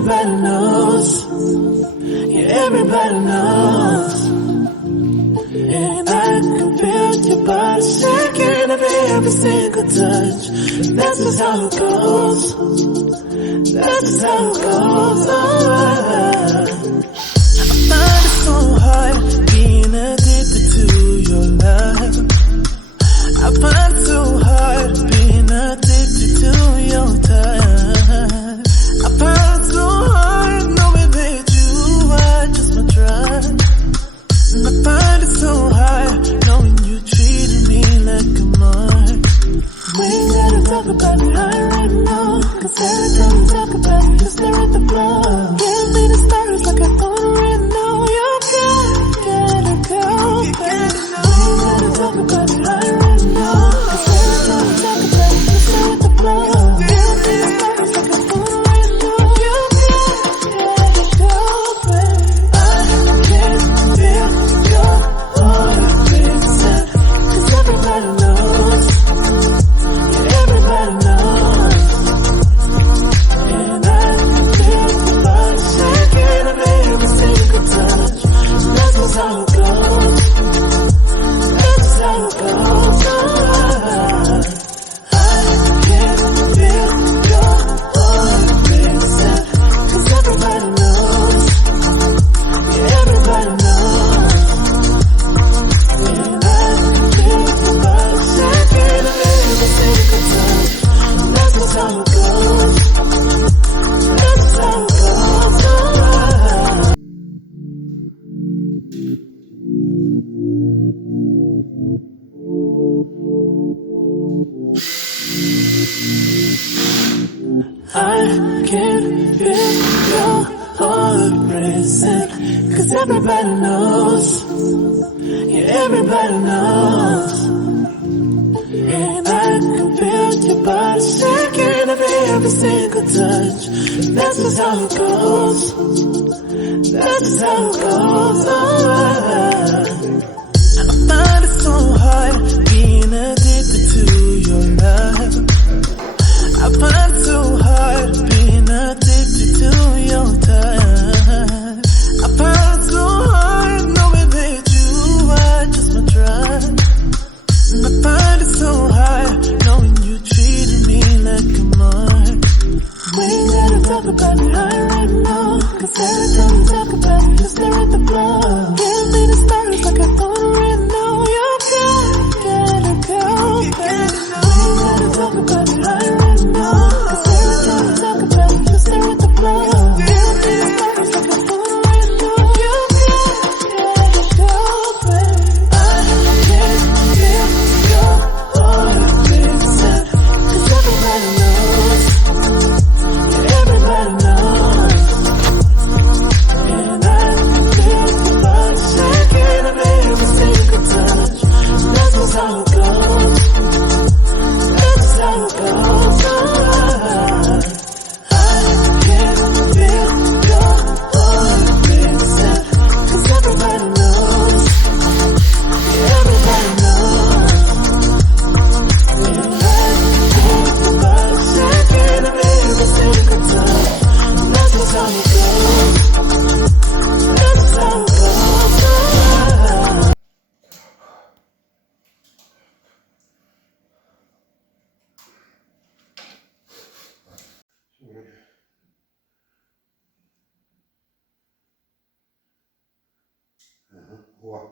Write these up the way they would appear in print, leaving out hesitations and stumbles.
everybody knows. Yeah, everybody knows. And I can feel your body shaking every single touch. That's just how it goes. That's just how it goes. I find it so hard being addicted to your love. I find it so hard being addicted to your touch. I find it so hard knowing that you are just my drug. And I find it so hard knowing you treated me like a mark. We ain't gotta talk about it right now, 'cause every time we talk about it, you stare at the floor. Give me the stars like I don't already know. You gotta go, baby. We ain't gotta talk about it right now, 'cause every time we talk about it, you stare at the floor. Give me the stars like I don't already know. You gotta go, baby. I can feel your heart racing, 'cause everybody knows. Everybody knows. And I can feel your body shaking every single touch. That's just how it goes. That's just how it goes. I can feel your heart racing, 'cause everybody knows. Everybody knows. And I can feel your body shaking every single touch. That's just how it goes. That's just how it goes. I can feel your heart racing, 'cause everybody knows. Yeah, everybody knows. And I can feel your body shaking every single touch. That's just how it goes. That's just how it goes. I find it so hard being addicted to your love. I find it so hard being addicted to your touch. I find it so hard knowing that you are just my drug. And I find it so hard knowing you treated me like a mark. We ain't gotta talk about it right now, 'cause every time we talk about it, you stare at the floor. Give me the stars like I don't already know. You gotta go, baby. We ain't gotta talk about it right now, 'cause every time we talk about it, you stare at the floor. Give me the stars like I don't already know. You gotta go, baby. I can feel your heart racing, 'cause everybody knows. Everybody knows. And I can feel your body shaking every single touch. That's just how it goes. That's just how it goes. I can feel your heart racing, 'cause everybody knows. Everybody knows. And I can feel your body shaking every single touch. That's just how it goes. That's just how it goes. What?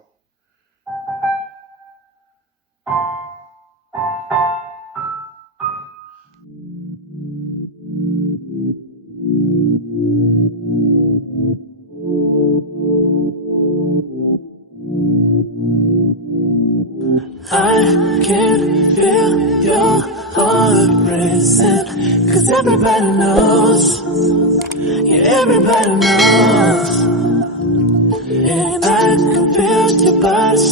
I can feel your heart racing, 'cause everybody knows. Yeah, everybody knows. And I can